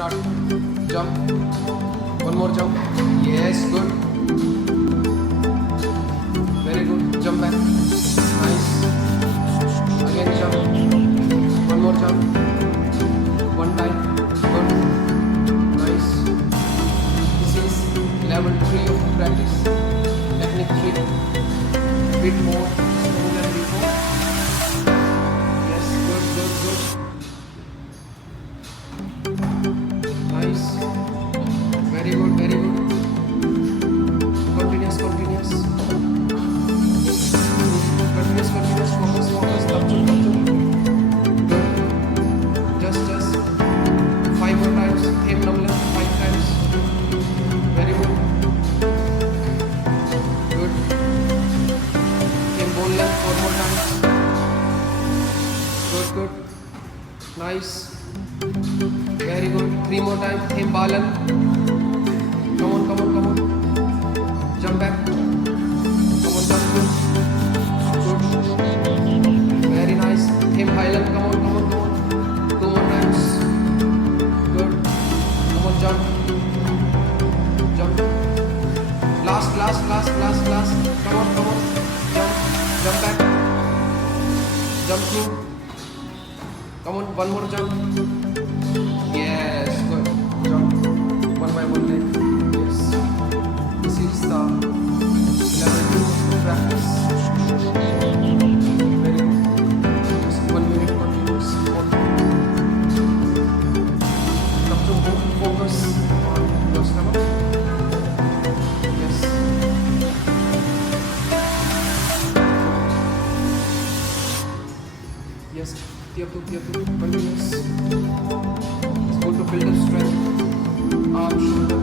Start. Jump. One more jump. Yes, good. Very good. Jump back. Nice. Again jump. One more jump. One time. Good. Nice. This is level 3 of practice. Technique 3. Bit more slow than before. Yes, good, good, good. Nice. Very good, very good. Continuous, continuous. Continuous, continuous. Focus, focus. Tapchuk, tapchuk. Good. Just 5 more times. Same number, 5 times. Very good. Good. Same bone length, 4 more times. Good, good. Nice. Very good. 3 more times. Same balan. Come on, come on, come on. Jump back. Come on, jump. Good. Very nice. Same highland. Come on, come on, come on. 2 more times. Good. Come on, jump. Jump. Last, last, last, last, last. Come on, come on. Jump. Jump back. Jump through. Come on, one more jump. Yes, good. Jump. One by one leg. Yes. This is the level 2 practice. Very good. Just 1 minute continuous. Come to focus on your stomach. Yes. Yes. Tiap tu, continuous. It's good to build up strength. Arm, shoulder,